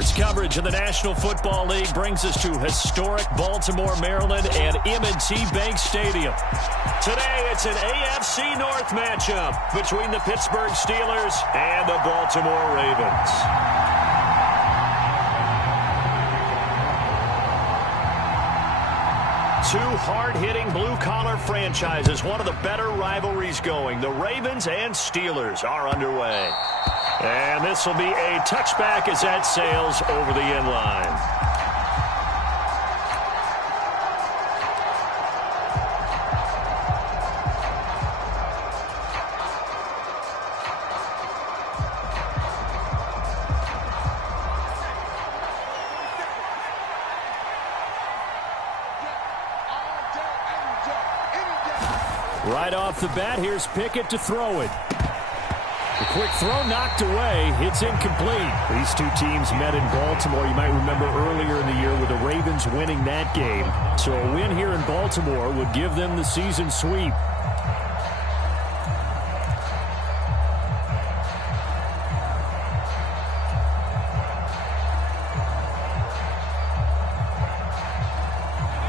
Sports coverage in the National Football League brings us to historic Baltimore, Maryland, and M&T Bank Stadium. Today, it's an AFC North matchup between the Pittsburgh Steelers and the Baltimore Ravens. Two hard-hitting blue-collar franchises, one of the better rivalries going. The Ravens and Steelers are underway. And this will be a touchback as that sails over the end line. Right off the bat, here's Pickett to throw it. The quick throw knocked away. It's incomplete. These two teams met in Baltimore. You might remember earlier in the year with the Ravens winning that game. So a win here in Baltimore would give them the season sweep.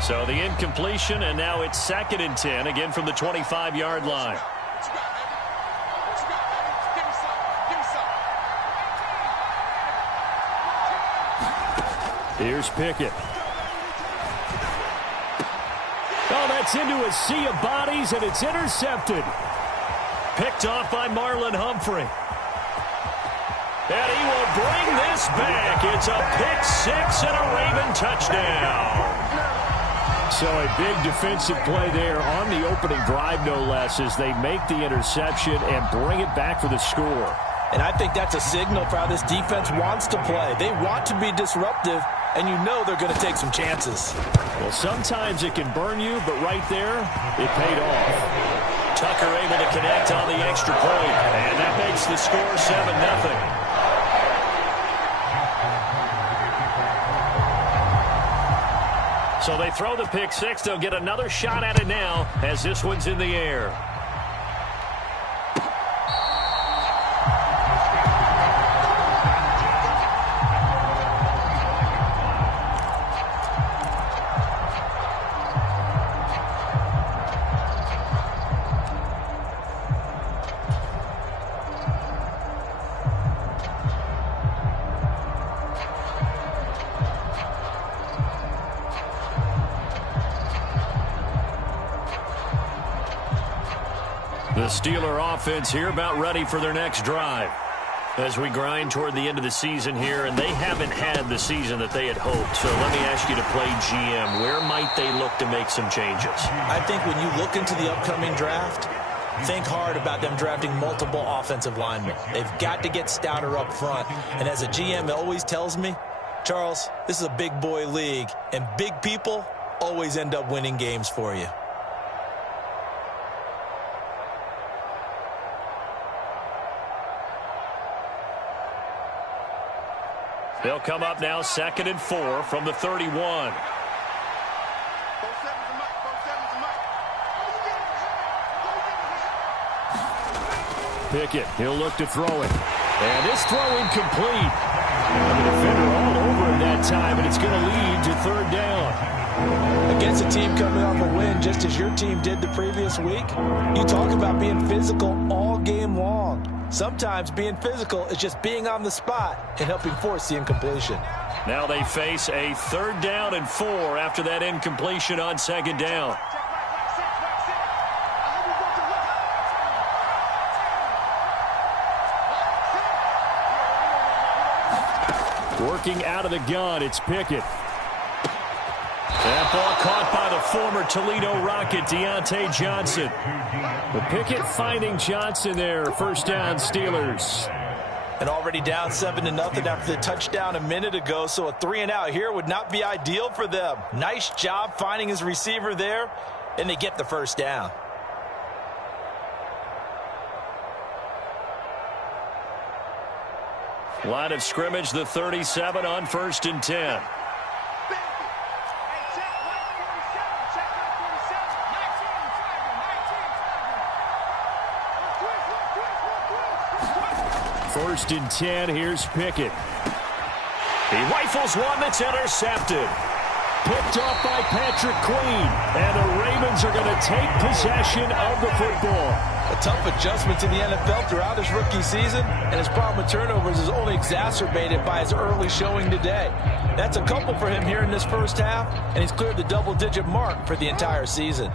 So the incompletion, and now it's 2nd and 10, again from the 25-yard line. Here's Pickett. Oh, that's into a sea of bodies, and it's intercepted. Picked off by Marlon Humphrey. And he will bring this back. It's a pick six and a Raven touchdown. So a big defensive play there on the opening drive, no less, as they make the interception and bring it back for the score. And I think that's a signal for how this defense wants to play. They want to be disruptive, and you know they're going to take some chances. Well, sometimes it can burn you, but right there, it paid off. Tucker able to connect on the extra point, and that makes the score 7-0. So they throw the pick six. They'll get another shot at it now as this one's in the air. The Steeler offense here about ready for their next drive as we grind toward the end of the season here, and they haven't had the season that they had hoped. So let me ask you to play GM. Where might they look to make some changes? I think when you look into the upcoming draft, think hard about them drafting multiple offensive linemen. They've got to get stouter up front. And as a GM, it always tells me, Charles, this is a big boy league, and big people always end up winning games for you. They'll come up now 2nd and 4 from the 31. Pickett, he'll look to throw it. And this throw incomplete. And the defender all over him that time, and it's going to lead to 3rd down. Against a team coming off a win, just as your team did the previous week, you talk about being physical all game long. Sometimes being physical is just being on the spot and helping force the incompletion. Now they face a 3rd down and 4 after that incompletion on 2nd down. Working out of the gun, it's Pickett. That ball caught by the former Toledo Rocket, Deontay Johnson. But Pickett finding Johnson there. 1st down, Steelers. And already down 7-0 after the touchdown a minute ago, so a 3-and-out here would not be ideal for them. Nice job finding his receiver there, and they get the 1st down. Line of scrimmage, the 37 on 1st and 10. First and 10, here's Pickett. He rifles one that's intercepted. Picked off by Patrick Queen. And the Ravens are going to take possession of the football. A tough adjustment to the NFL throughout his rookie season, and his problem with turnovers is only exacerbated by his early showing today. That's a couple for him here in this first half, and he's cleared the double-digit mark for the entire season.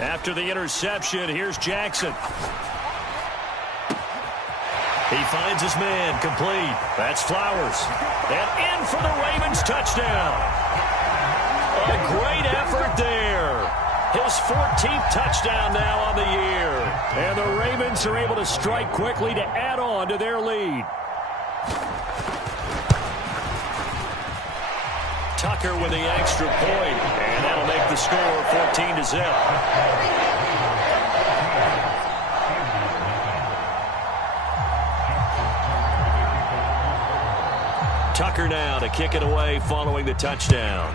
After the interception, here's Jackson. He finds his man, complete. That's Flowers. And in for the Ravens touchdown. A great effort there. His 14th touchdown now on the year. And the Ravens are able to strike quickly to add on to their lead. Tucker with the extra point, and that'll make the score 14-0. Tucker now to kick it away following the touchdown.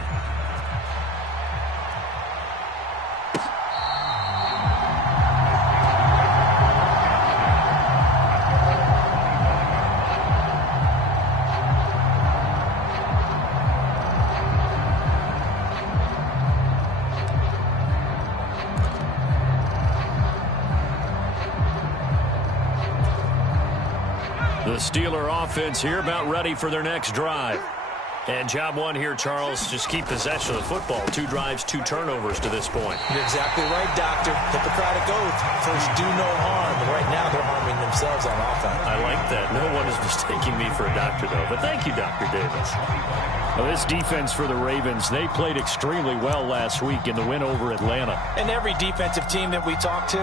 The Steeler offense here about ready for their next drive. And job one here, Charles, just keep possession of the football. 2 drives, 2 turnovers to this point. You're exactly right, Doctor. Hippocratic oath. First, do no harm. And right now, they're harming themselves on offense. I like that. No one is mistaking me for a doctor, though. But thank you, Dr. Davis. Well, this defense for the Ravens, they played extremely well last week in the win over Atlanta. And every defensive team that we talk to,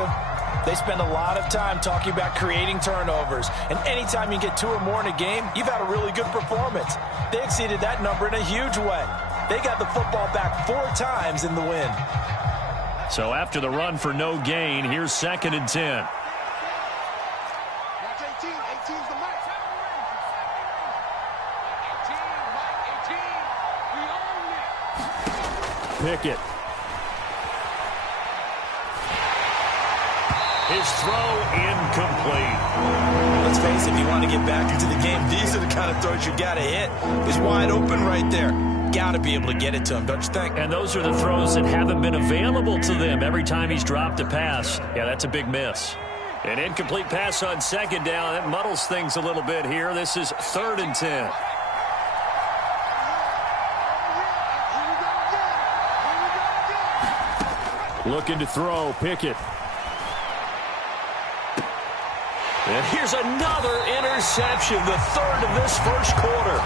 they spend a lot of time talking about creating turnovers. And anytime you get 2 or more in a game, you've had a really good performance. They exceeded that number in a huge way. They got the football back 4 times in the win. So after the run for no gain, here's 2nd and 10. Pickett. His throw incomplete. Let's face it, if you want to get back into the game, these are the kind of throws you got to hit. He's wide open right there. Got to be able to get it to him, don't you think? And those are the throws that haven't been available to them every time he's dropped a pass. Yeah, that's a big miss. An incomplete pass on 2nd down. That muddles things a little bit here. This is 3rd and 10. Looking to throw, Pickett. And here's another interception, the 3rd of this first quarter.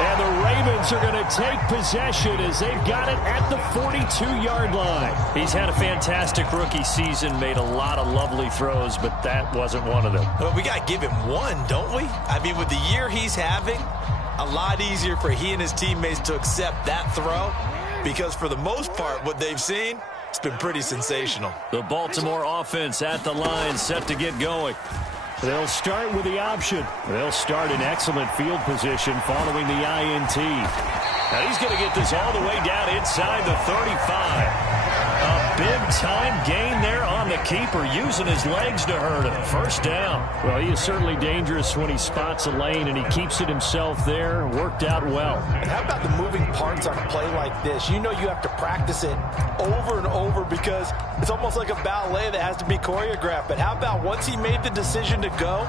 And the Ravens are going to take possession as they've got it at the 42-yard line. He's had a fantastic rookie season, made a lot of lovely throws, but that wasn't one of them. Well, we got to give him one, don't we? I mean, with the year he's having, a lot easier for he and his teammates to accept that throw, because for the most part, what they've seen, it's been pretty sensational. The Baltimore offense at the line, set to get going. They'll start with the option. They'll start in excellent field position following the INT. Now he's going to get this all the way down inside the 35. A big-time gain there on the keeper, using his legs to hurt him. First down. Well, he is certainly dangerous when he spots a lane, and he keeps it himself there. Worked out well. And how about the moving parts on a play like this? You know you have to practice it over and over because it's almost like a ballet that has to be choreographed. But how about once he made the decision to go,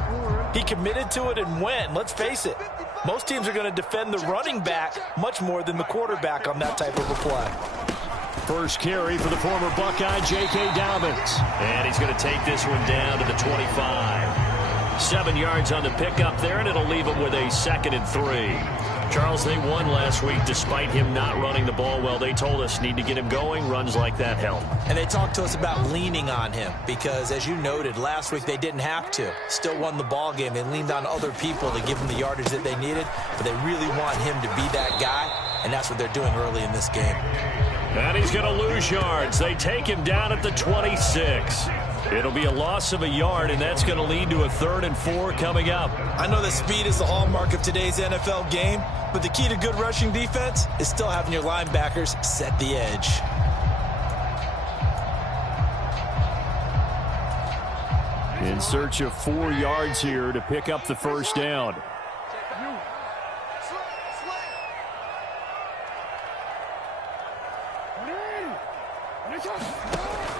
he committed to it and went. Let's face it, most teams are going to defend the running back much more than the quarterback on that type of a play. First carry for the former Buckeye, J.K. Dobbins. And he's going to take this one down to the 25. 7 yards on the pickup there, and it'll leave him with a 2nd and 3. Charles, they won last week despite him not running the ball well. They told us need to get him going. Runs like that help. And they talked to us about leaning on him because, as you noted, last week they didn't have to. Still won the ball game. They leaned on other people to give them the yardage that they needed, but they really want him to be that guy, and that's what they're doing early in this game. And he's going to lose yards. They take him down at the 26. It'll be a loss of a yard, and that's going to lead to a 3rd and 4 coming up. I know that speed is the hallmark of today's NFL game, but the key to good rushing defense is still having your linebackers set the edge. In search of 4 yards here to pick up the first down.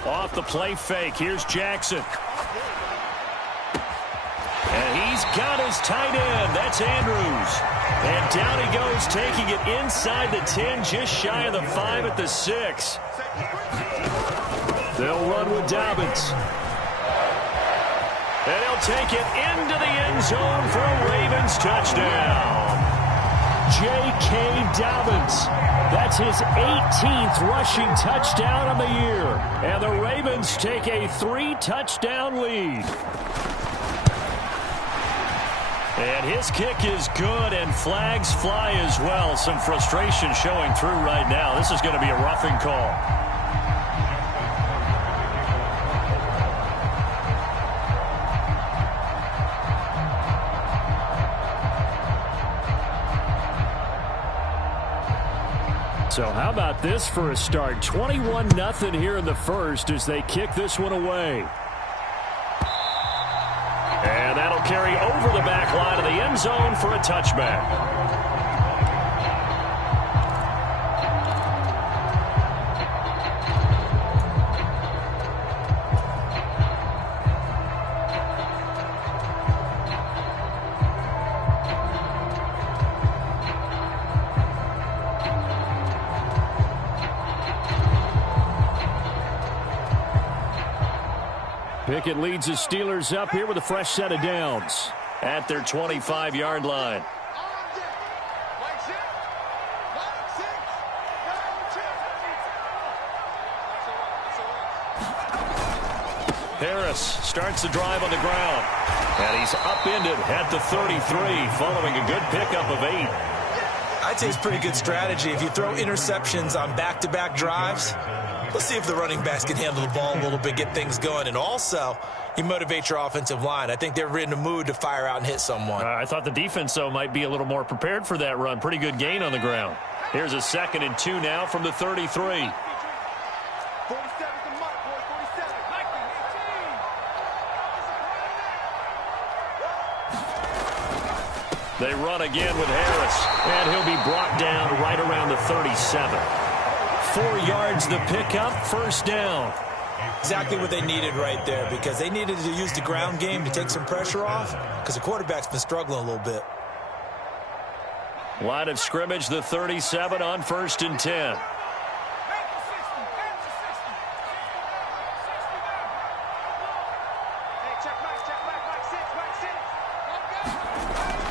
Off the play fake, here's Jackson. And he's got his tight end. That's Andrews. And down he goes, taking it inside the 10, just shy of the 5 at the 6. They'll run with Dobbins. And he'll take it into the end zone for a Ravens touchdown. J.K. Dobbins. That's his 18th rushing touchdown on the year. And the Ravens take a 3-touchdown lead. And his kick is good, and flags fly as well. Some frustration showing through right now. This is going to be a roughing call. So how about this for a start? 21-0 here in the first as they kick this one away. And that'll carry over the back line of the end zone for a touchback. Pickett leads his Steelers up here with a fresh set of downs at their 25-yard line. Harris starts the drive on the ground. And he's upended at the 33 following a good pickup of 8. I'd say it's pretty good strategy. If you throw interceptions on back-to-back drives, let's see if the running backs can handle the ball a little bit, get things going. And also, you motivate your offensive line. I think they're in the mood to fire out and hit someone. I thought the defense, though, might be a little more prepared for that run. Pretty good gain on the ground. Here's a 2nd and 2 now from the 33. They run again with Harris, and he'll be brought down right around the 37. 4 yards the pickup, first down. Exactly what they needed right there, because they needed to use the ground game to take some pressure off, because the quarterback's been struggling a little bit. Line of scrimmage, the 37 on 1st and 10.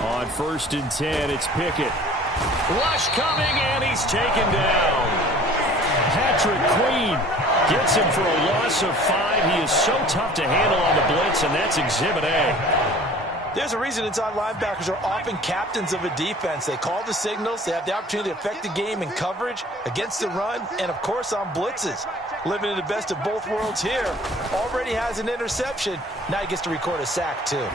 On 1st and 10, it's Pickett. Rush coming, and he's taken down. Patrick Queen gets him for a loss of 5. He is so tough to handle on the blitz, and that's Exhibit A. There's a reason inside linebackers are often captains of a defense. They call the signals. They have the opportunity to affect the game in coverage, against the run, and, of course, on blitzes. Living in the best of both worlds here. Already has an interception. Now he gets to record a sack, too.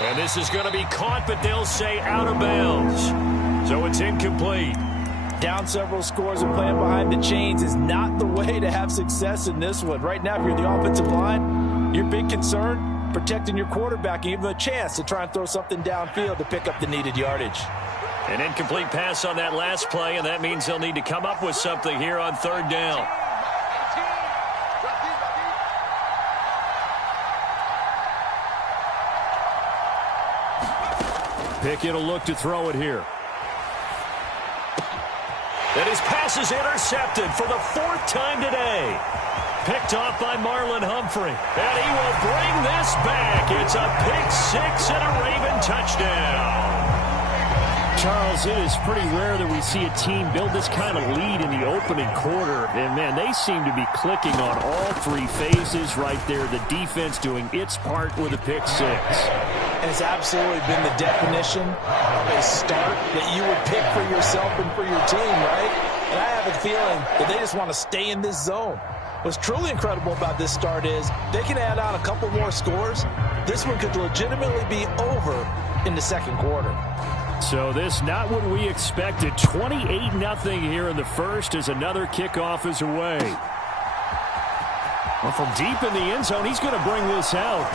And this is going to be caught, but they'll say out of bounds. So it's incomplete. Down several scores and playing behind the chains is not the way to have success in this one. Right now, if you're the offensive line, your big concern, protecting your quarterback, and give him a chance to try and throw something downfield to pick up the needed yardage. An incomplete pass on that last play, and that means they'll need to come up with something here on 3rd down. Pickett will look to throw it here. And his pass is intercepted for the 4th time today. Picked off by Marlon Humphrey. And he will bring this back. It's a pick 6 and a Raven touchdown. Charles, it is pretty rare that we see a team build this kind of lead in the opening quarter. And, man, they seem to be clicking on all 3 phases right there. The defense doing its part with a pick 6. And it's absolutely been the definition of a start that you would pick for yourself and for your team, right? And I have a feeling that they just want to stay in this zone. What's truly incredible about this start is they can add on a couple more scores. This one could legitimately be over in the second quarter. So this not what we expected. 28-0 here in the first as another kickoff is away. Well, from deep in the end zone, he's going to bring this out.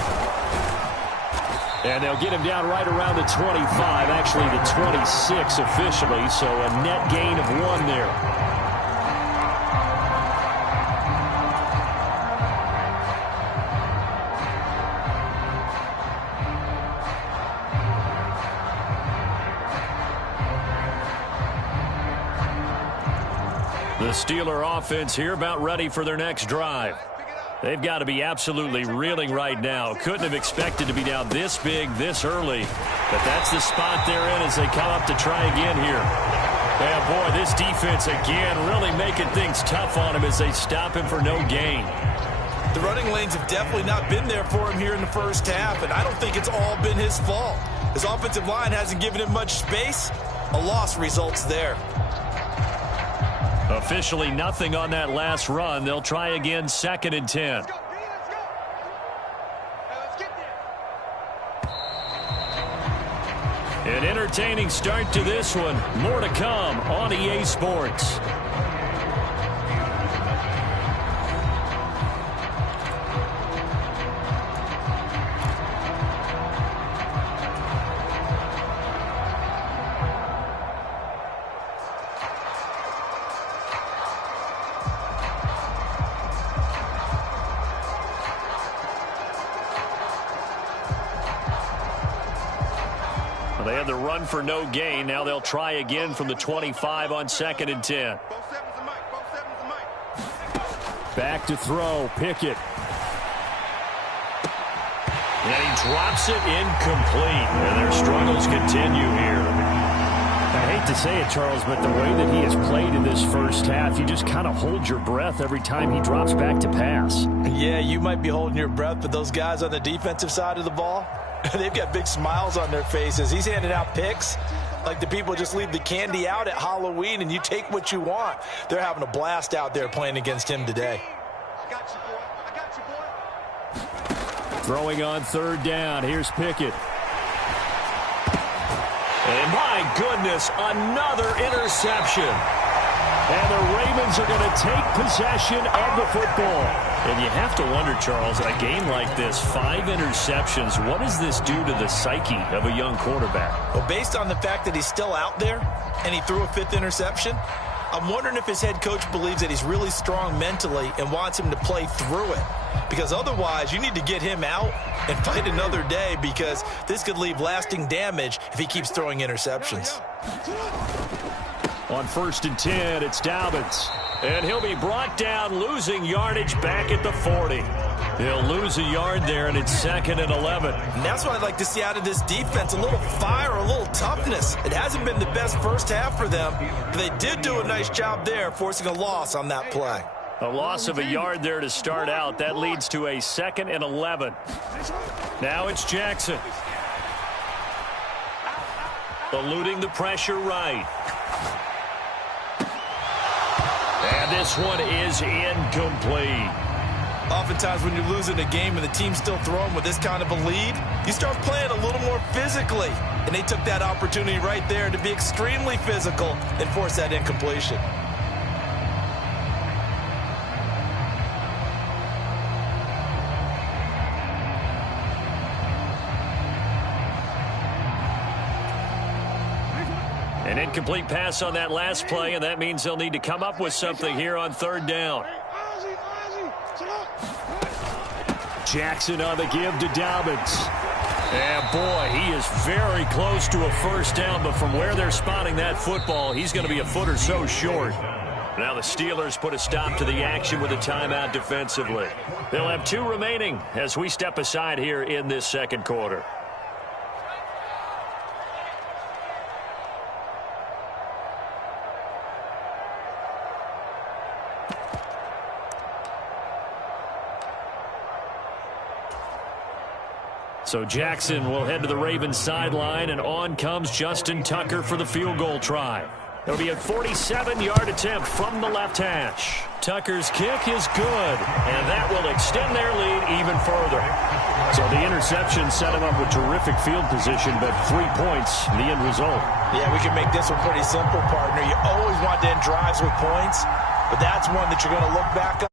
And they'll get him down right around the 25, actually the 26 officially, so a net gain of 1 there. The Steeler offense here about ready for their next drive. They've got to be absolutely reeling right now. Couldn't have expected to be down this big, this early. But that's the spot they're in as they come up to try again here. Yeah, boy, this defense again really making things tough on him as they stop him for no gain. The running lanes have definitely not been there for him here in the first half, and I don't think it's all been his fault. His offensive line hasn't given him much space. A loss results there. Officially nothing on that last run. They'll try again, 2nd and 10. An entertaining start to this one. More to come on EA Sports. They had the run for no gain. Now they'll try again from the 25 on 2nd and 10. Back to throw. Pickett. And he drops it incomplete. And their struggles continue here. I hate to say it, Charles, but the way that he has played in this first half, you just kind of hold your breath every time he drops back to pass. Yeah, you might be holding your breath, but those guys on the defensive side of the ball, they've got big smiles on their faces. He's handing out picks like the people just leave the candy out at Halloween and you take what you want. They're having a blast out there playing against him today. I got you, boy. I got you, boy. Throwing on 3rd down. Here's Pickett. And my goodness, another interception. And the Ravens are going to take possession of the football. And you have to wonder, Charles, a game like this, 5 interceptions, what does this do to the psyche of a young quarterback? Well, based on the fact that he's still out there and he threw a 5th interception, I'm wondering if his head coach believes that he's really strong mentally and wants him to play through it. Because otherwise, you need to get him out and fight another day because this could leave lasting damage if he keeps throwing interceptions. On 1st and 10, it's Dobbins. And he'll be brought down, losing yardage back at the 40. He'll lose a yard there, and it's 2nd and 11. And that's what I'd like to see out of this defense, a little fire, a little toughness. It hasn't been the best first half for them, but they did do a nice job there, forcing a loss on that play. A loss of a yard there to start out. That leads to a 2nd and 11. Now it's Jackson. Eluding the pressure right. And this one is incomplete. Oftentimes when you're losing a game and the team's still throwing with this kind of a lead, you start playing a little more physically. And they took that opportunity right there to be extremely physical and force that incompletion. An incomplete pass on that last play, and that means they'll need to come up with something here on 3rd down. Jackson on the give to Dobbins. And boy, he is very close to a 1st down, but from where they're spotting that football, he's going to be a foot or so short. Now the Steelers put a stop to the action with a timeout defensively. They'll have 2 remaining as we step aside here in this 2nd quarter. So Jackson will head to the Ravens sideline, and on comes Justin Tucker for the field goal try. It'll be a 47-yard attempt from the left hash. Tucker's kick is good, and that will extend their lead even further. So the interception set him up with terrific field position, but 3 points, the end result. Yeah, we can make this one pretty simple, partner. You always want to end drives with points, but that's one that you're going to look back on.